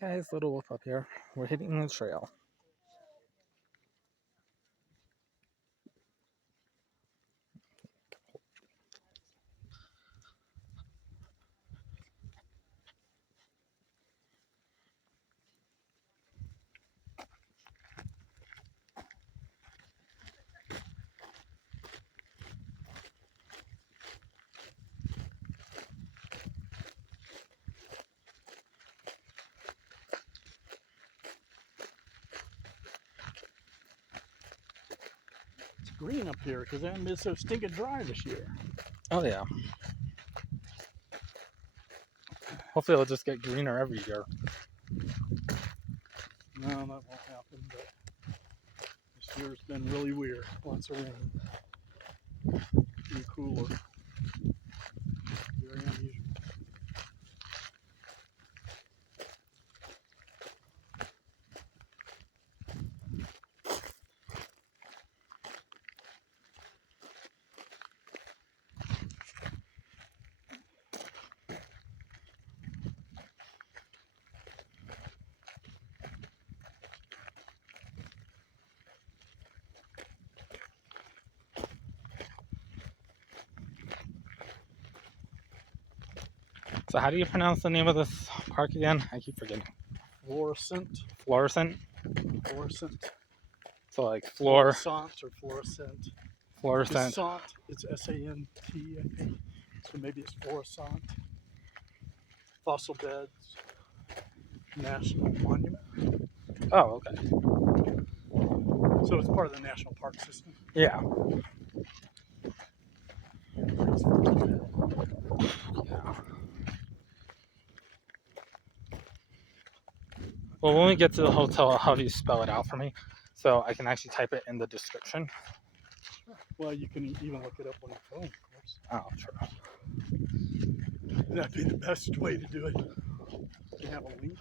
Guys, Little Wolf up here. We're hitting the trail. It's green up here because it hasn't been so stinking dry this year. Oh, yeah. Hopefully it'll just get greener every year. No, that won't happen, but this year's been really weird. Lots of rain. And cooler. Very unusual. So how do you pronounce the name of this park again? I keep forgetting. Fluorescent. Fluorescent? Fluorescent. So like Fluorescent or fluorescent. Fluorescent. It's S-A-N-T, I think. So maybe it's fluorescent. Fossil Beds National Monument. Oh, okay. So it's part of the national park system. Yeah. Well, when we get to the hotel, I'll have you spell it out for me so I can actually type it in the description. Well, you can even look it up on your phone, of course. Oh, sure. That'd be the best way to do it. You have a link.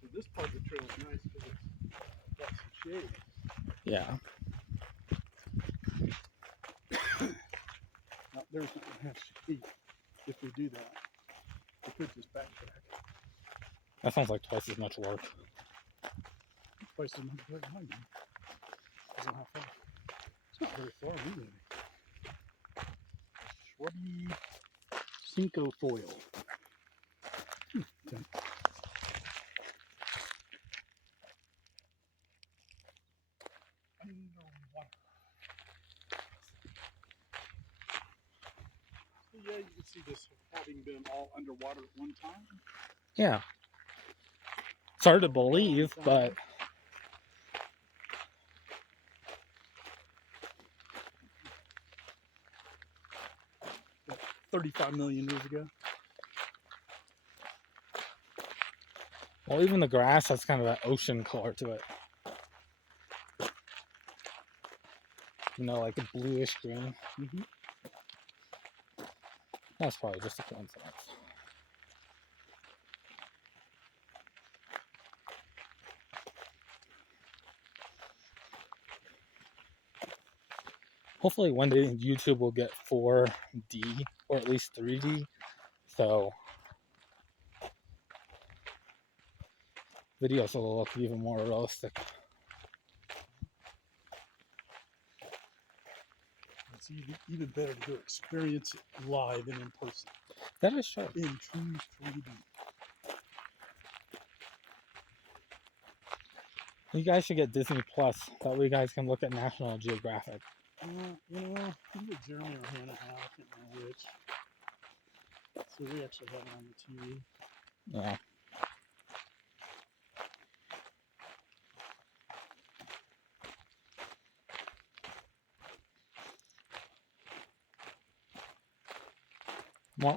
So this part of the trail is nice because it's got some shade. Yeah. Now, there's not going to have shade if we do that. We could just backtrack. That sounds like twice as much work. Twice as much work behind you. It's not far. It's not very far, really. Shrubby Cinco foil. Okay. Underwater. So yeah, you can see this having been all underwater at one time. Yeah. It's hard to believe, but 35 million years ago. well, even the grass has kind of that ocean color to it. You know, like a bluish green. Mm-hmm. That's probably just a coincidence. Hopefully one day YouTube will get 4D or at least 3D. So videos will look even more realistic. It's even better to go experience it live and in person. That is true. In true 3D. You guys should get Disney Plus. That way you guys can look at National Geographic. Either Jeremy or Hannah have, I can't remember which. So we actually have it on the TV. Yeah.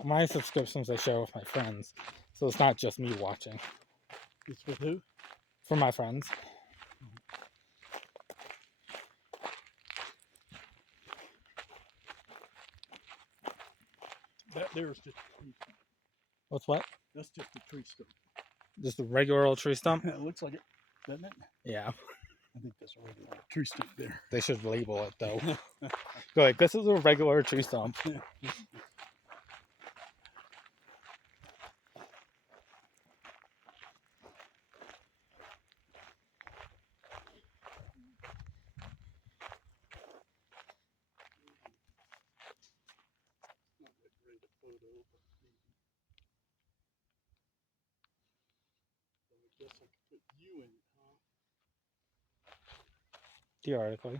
My subscriptions I share with my friends, so it's not just me watching. It's with who? For my friends. That there's just a preview. What's what? That's just the tree stump. Just a regular old tree stump? It looks like it, doesn't it? Yeah. I think that's a regular tree stump there. They should label it though. Go like, this is a regular tree stump. Not that great a photo, but I guess I could put you in it, huh? Theoretically.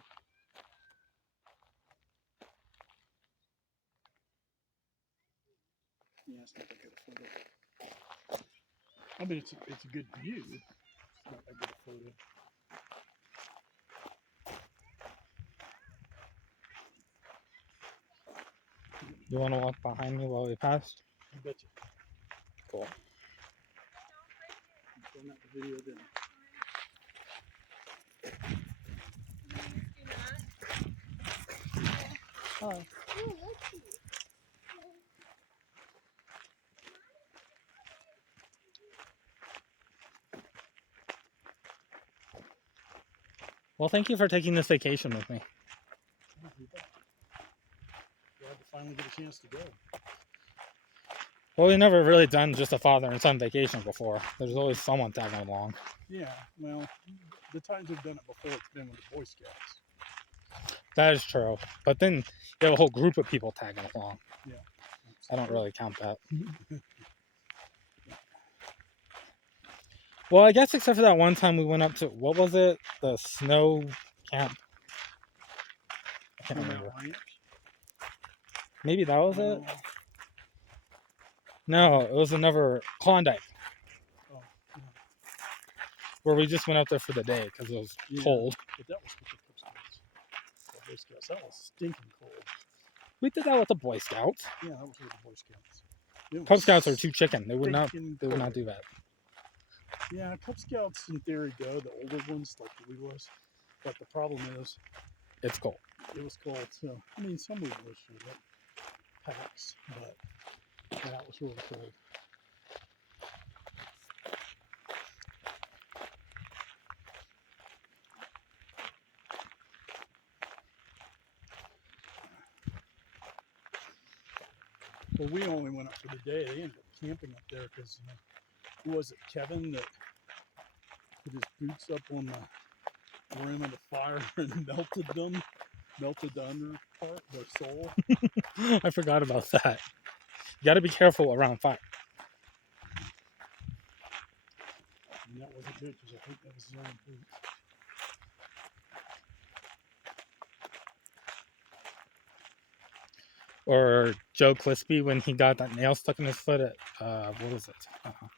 Yeah, it's not that good a photo. I mean, it's a good view. It's not that good a photo. You want to walk behind me while we pass? You betcha. Cool. Turn out the video then. Hi. Well, thank you for taking this vacation with me. Glad to finally get a chance to go. Well, we've never really done just a father and son vacation before. There's always someone tagging along. Yeah, well, the times we've done it before, it's been with the Boy Scouts. That is true. But then you have a whole group of people tagging along. Yeah. I don't really count that. Well, I guess except for that one time we went up to, what was it? The snow camp. I can't remember. Maybe that was it? No, it was another Klondike. Oh, yeah. Where we just went up there for the day because it was cold. But that was with the Cub Scouts. The Boy Scouts. That was stinking cold. We did that with the Boy Scouts. Yeah, that was with the Boy Scouts. Cub Scouts are too chicken. They would not Stinking do that. Yeah, Cub Scouts in theory go, the older ones like we was. But the problem is It's cold. it was cold too. I mean, some would go through it, packs, but that was really cold. Well, we only went up for the day. They ended up camping up there because, who was it, Kevin, that put his boots up on the rim of the fire and melted them? Melted the under part, their sole. I forgot about that. You got to be careful around fire. And that wasn't good because I think that was his own boot. Or Joe Clispy when he got that nail stuck in his foot at, what was it? I don't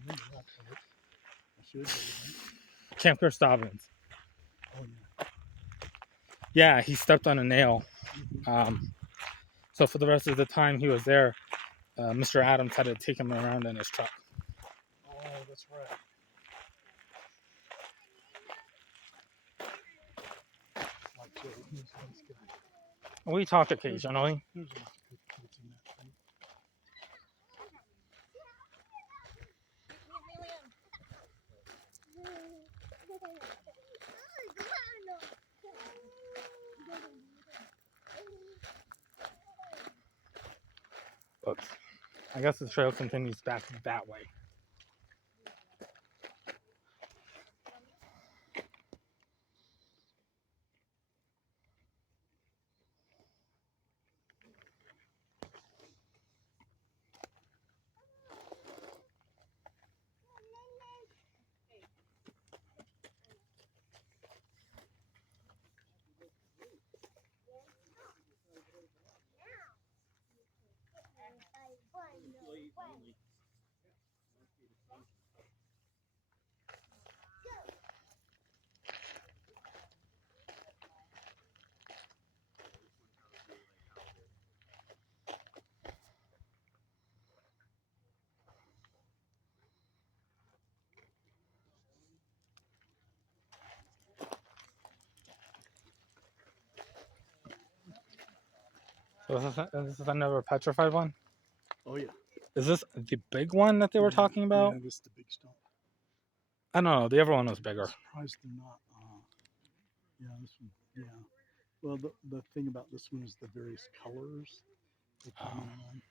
remember that part. I should have. Camp Gustavus. Oh, yeah. Yeah, he stepped on a nail. Mm-hmm. So for the rest of the time he was there, Mr. Adams had to take him around in his truck. Oh, that's right. Like Joe, he's a nice guy. We talk occasionally. There's a bunch of good kids in that thing. Oops. I guess the trail continues back that way. So this is another petrified one? Oh yeah. Is this the big one that they were talking about? Yeah, this is the big stump. I don't know. The other one was bigger. I'm surprised they're not. Yeah, this one. Yeah. Well, the thing about this one is the various colors they commented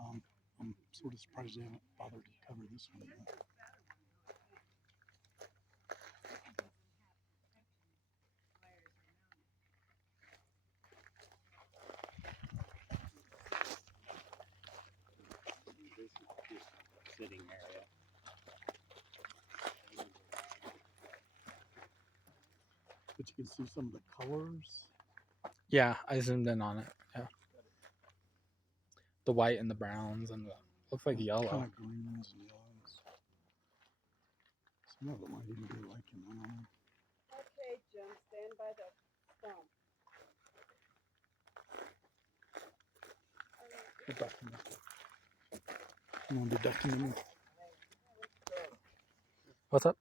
on. I'm sort of surprised they haven't bothered to cover this one yet. Sitting area. But you can see some of the colors. Yeah, I zoomed in on it. Yeah. The white and the browns and the looks like yellow. Kind of greens and yellows. Some of it might even be like in Okay, Jim, stand by the stump. the document. I'm gonna be documenting. What's up?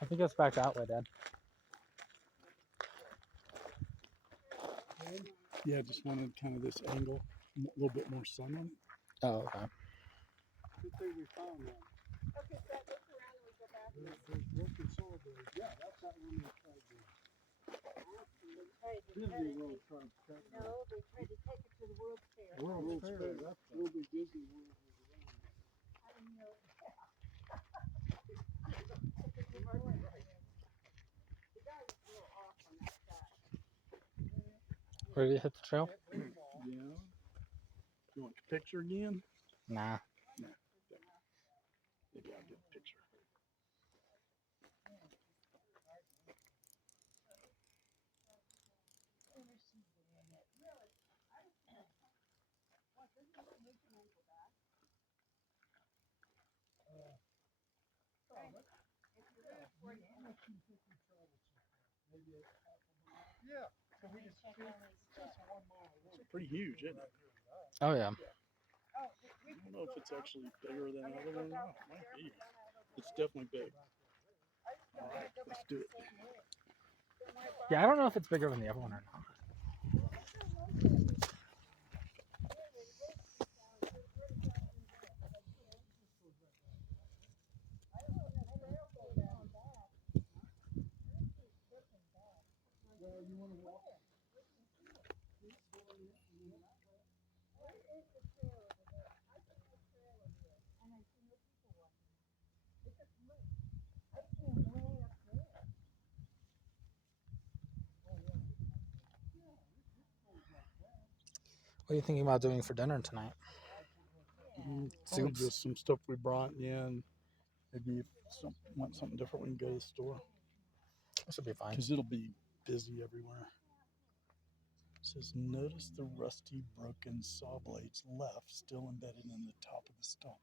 I think it's back that way, Dad. Yeah, just wanted kind of this angle, a little bit more sun on it. Oh, okay. Good thing we found one. Okay, Dad, look around and we go back. There's broken soil there. Yeah, that's that one they tried to. Disney World tried to cut it. No, they tried to take it to the World's Fair. World's Fair. That's where the Disney World was around. I didn't know. The guy was a little off on that side. Where did you hit the trail? Yeah. You want your picture again? Nah. Maybe I'll get a picture. Yeah. So we just it's 1 mile. It's pretty huge, isn't it? Oh yeah. I don't know if it's actually bigger than the other one or not. It might be. It's definitely big. All right, let's do it. Yeah, I don't know if it's bigger than the other one or not. What are you thinking about doing for dinner tonight? Probably Soups? just some stuff we brought in. Maybe if want something different, we can go to the store. This should be fine. Because it'll be busy everywhere. It says, notice the rusty, broken saw blades left still embedded in the top of the stump.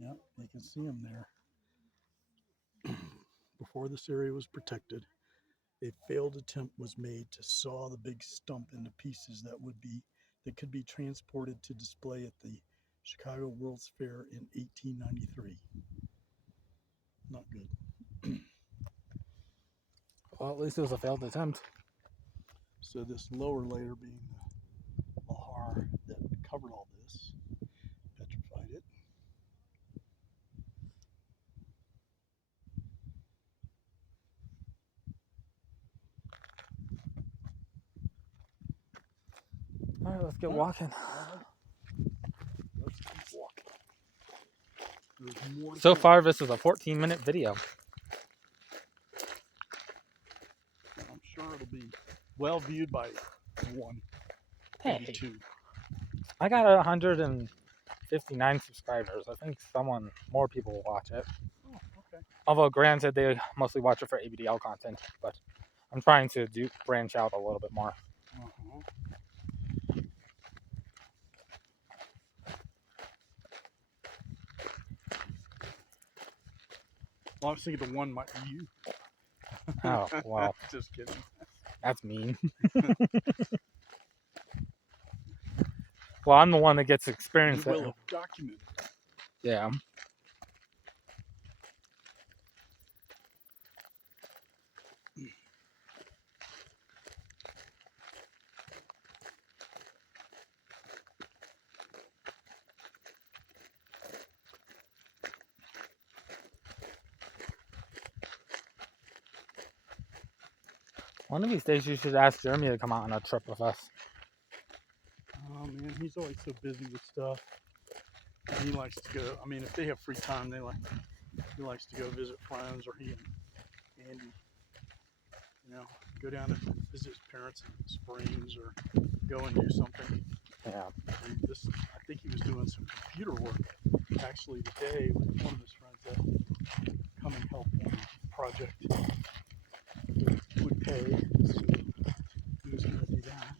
Yep, you can see them there. Before this area was protected, a failed attempt was made to saw the big stump into pieces that could be transported to display at the Chicago World's Fair in 1893. Not good. Well, at least it was a failed attempt. So this lower layer being the lahar that covered all this, petrified it. All right, let's get walking. Let's keep walking. There's more. So far, this is a 14-minute video. I'm sure it'll be well viewed by one, Hey, maybe two. I got 159 subscribers. I think more people will watch it. Oh, okay. Although granted, they mostly watch it for ABDL content, but I'm trying to branch out a little bit more. Uh-huh. Well, I was thinking the one might be you. Oh, wow. Just kidding. That's mean. Well, I'm the one that gets to You experience will it. have documented. Yeah. One of these days, you should ask Jeremy to come out on a trip with us. Oh man, he's always so busy with stuff. And he likes to go. I mean, if they have free time, he likes to go visit friends, or he and Andy, go down and visit his parents in Springs, or go and do something. Yeah. And I think he was doing some computer work actually today with one of his friends that come and help on a project. Would pay, so he was going to do that.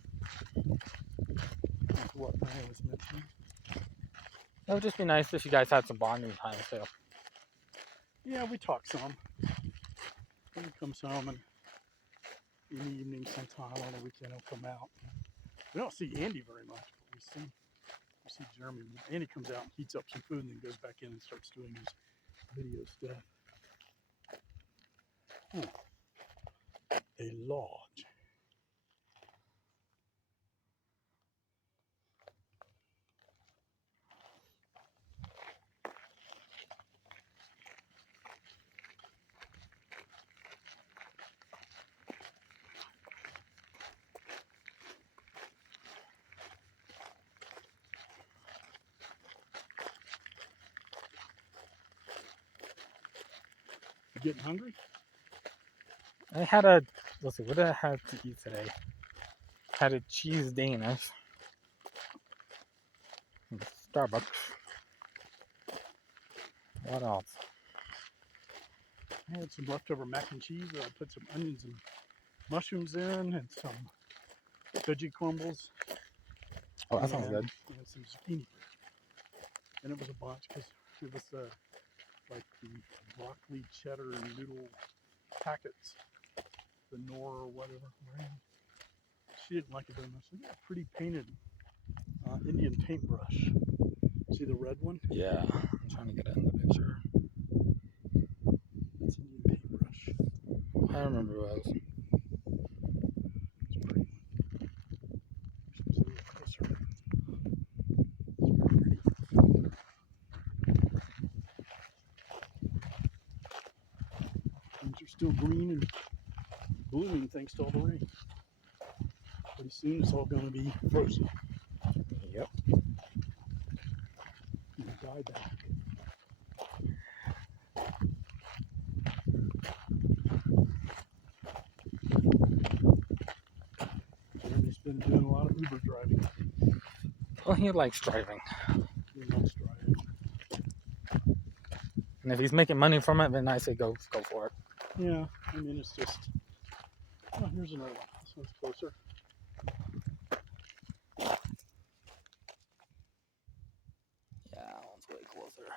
That's what Ray was mentioning. It would just be nice if you guys had some bonding time too. Yeah, we talk some. When he comes home and in the evening sometime on the weekend he'll come out. We don't see Andy very much, but we see Jeremy. Andy comes out and heats up some food and then goes back in and starts doing his video stuff. A lodge. You getting hungry? I had let's see, what did I have to eat today? Had a cheese Danish. From Starbucks. What else? I had some leftover mac and cheese that I put some onions and mushrooms in, and some veggie crumbles. Oh, that sounds good. And some zucchini. And it was a bunch because it was like the broccoli cheddar noodle packets, the Knorr or whatever brand. She didn't like it very much. Look at that pretty painted Indian paintbrush. See the red one? Yeah, I'm trying to get it in the picture. It's Indian paintbrush. I remember those. It's pretty. She's a little closer. It's very pretty. Things are still green and blooming thanks to all the rain. Pretty soon it's all going to be frozen Yep. and die back. Jeremy's been doing a lot of Uber driving. Well, he likes driving. He loves driving. And if he's making money from it, then I say go for it. Yeah, I mean, it's just. Oh, here's another one. This one's closer. Yeah, that one's way closer.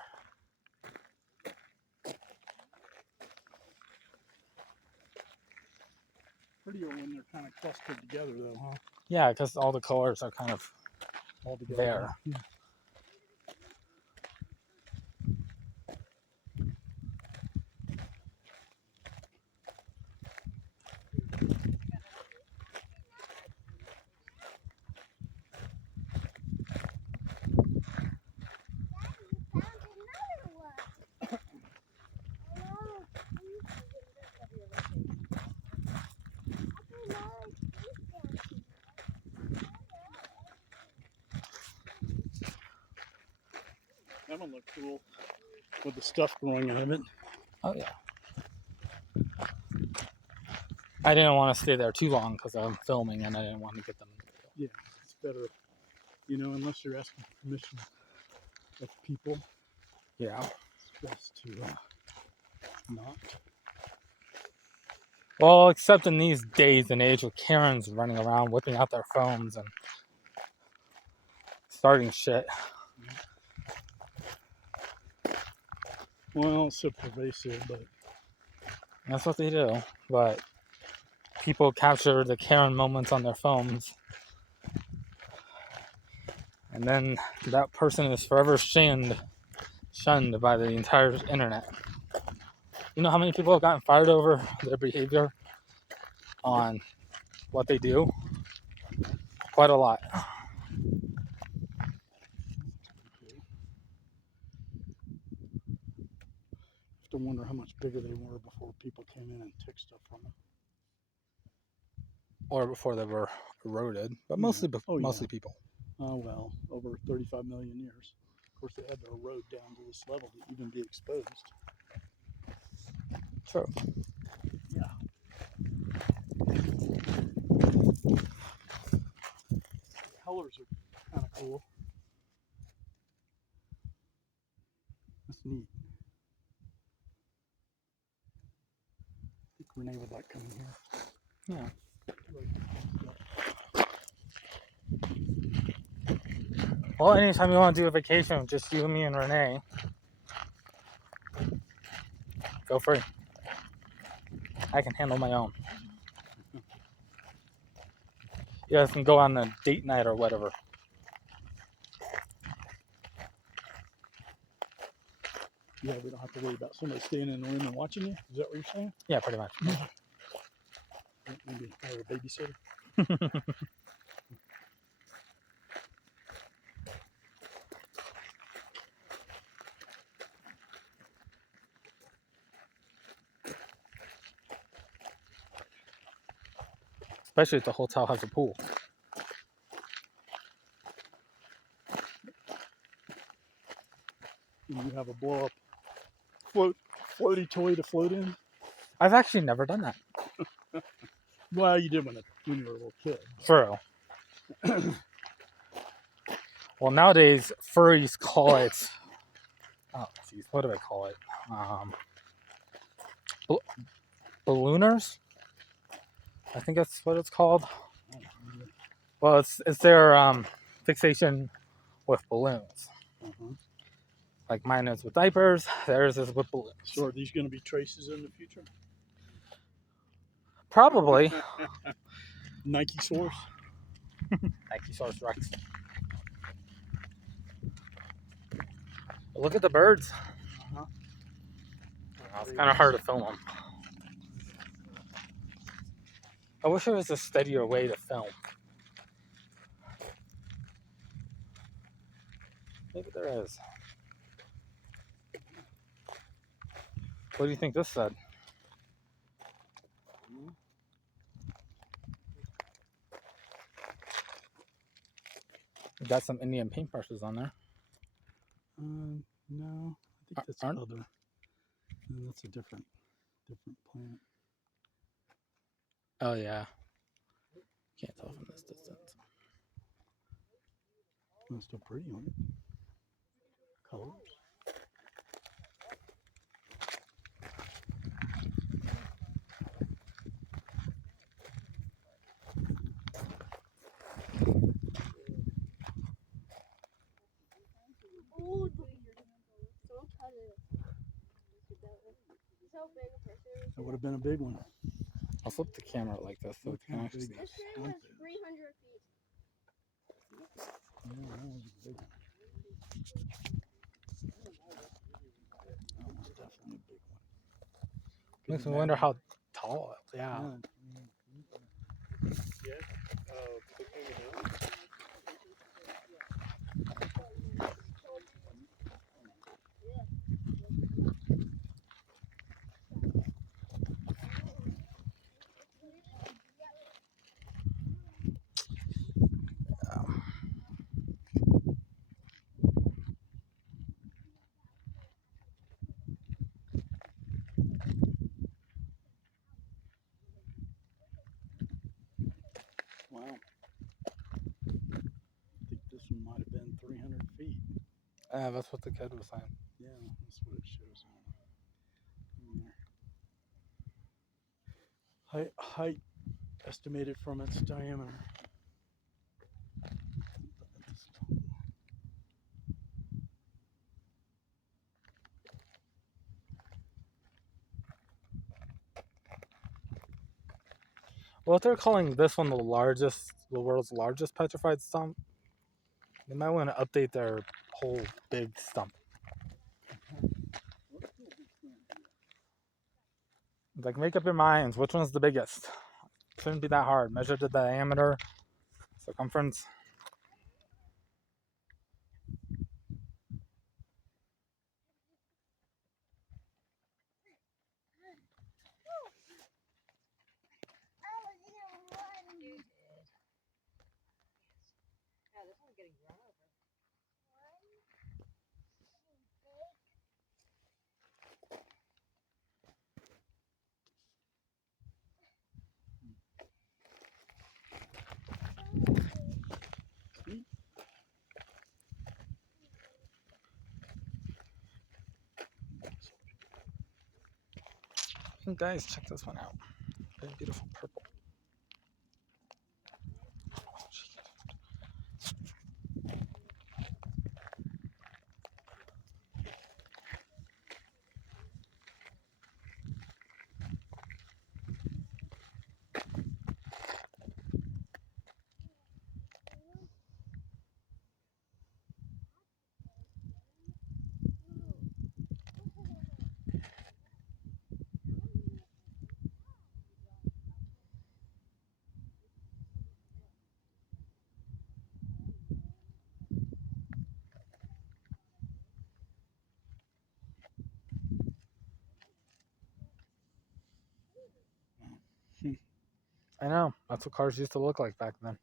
Prettier when they're kind of clustered together, though, huh? Yeah, because all the colors are kind of All together. there. Yeah. That one looked cool with the stuff growing out of it. Oh yeah. I didn't want to stay there too long because I'm filming and I didn't want to get them. Yeah, it's better, unless you're asking permission of people. Yeah. It's best to not. Well, except in these days and age with Karens running around whipping out their phones and starting shit. Well, it's so pervasive, but That's what they do. But people capture the Karen moments on their phones. And then that person is forever shunned by the entire internet. You know how many people have gotten fired over their behavior on what they do? Quite a lot. To wonder how much bigger they were before people came in and took stuff from them. Or before they were eroded, but Yeah. mostly Oh, yeah. mostly people. Oh, well, over 35 million years. Of course, they had to erode down to this level to even be exposed. True. Yeah. The colors are kind of cool. That's neat. I think Renee would like coming here. Yeah. Well, anytime you want to do a vacation, just you, me, and Renee, go free. I can handle my own. You guys can go on a date night or whatever. Yeah, we don't have to worry about somebody staying in the room and watching you. Is that what you're saying? Yeah, pretty much. Maybe hire a babysitter. Especially if the hotel has a pool. And you have a blow up floaty toy to float in. I've actually never done that. Well, you did when you were a little kid. True. Well, nowadays furries call it. Oh, geez, what do I call it? Ballooners. I think that's what it's called. Well, it's their fixation with balloons. Uh-huh. Like mine is with diapers. Theirs is with balloons. So are these going to be traces in the future? Probably. Nike source. Nike-Source Rex. Look at the birds. Uh-huh. It's kind of hard to film them. I wish there was a steadier way to film. Maybe there is. What do you think this said? Got some Indian paintbrushes on there. No, I think that's Aren't- other. No, that's a different plant. Oh yeah. Can't tell from this distance. That's still pretty on it. Colors. Oh, don't cut it. See how big a picture is? That would have been a big one. I'll flip the camera like this so Look you can how actually big see. This thing was 300 feet. Yeah, that was a big one. That was definitely a big one. Makes me wonder how tall. Yeah. Wow. I think this one might have been 300 feet. That's what the kid was saying. Yeah, that's what it shows on there. Height estimated from its diameter. Well, if they're calling this one the world's largest petrified stump, They might want to update their whole big stump. Let's go big stump. Like, make up your minds. Which one's the biggest? Shouldn't be that hard. Measure the diameter, circumference. Yeah, this one's getting run over. And guys, check this one out. Very beautiful purple. Oh, shit. I know. That's what cars used to look like back then.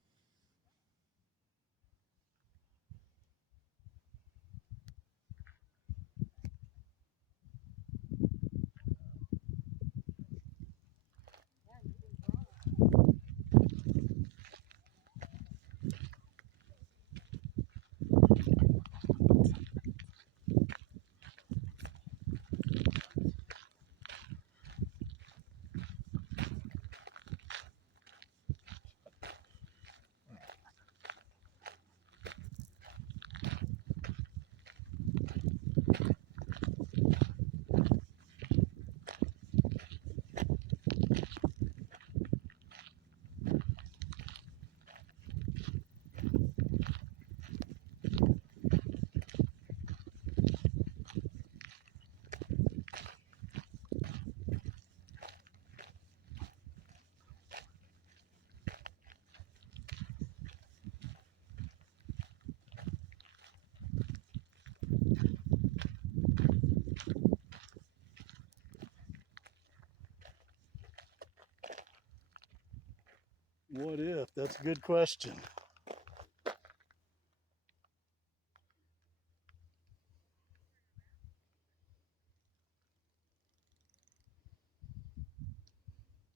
What if? That's a good question.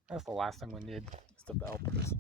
That's the last thing we need is developers.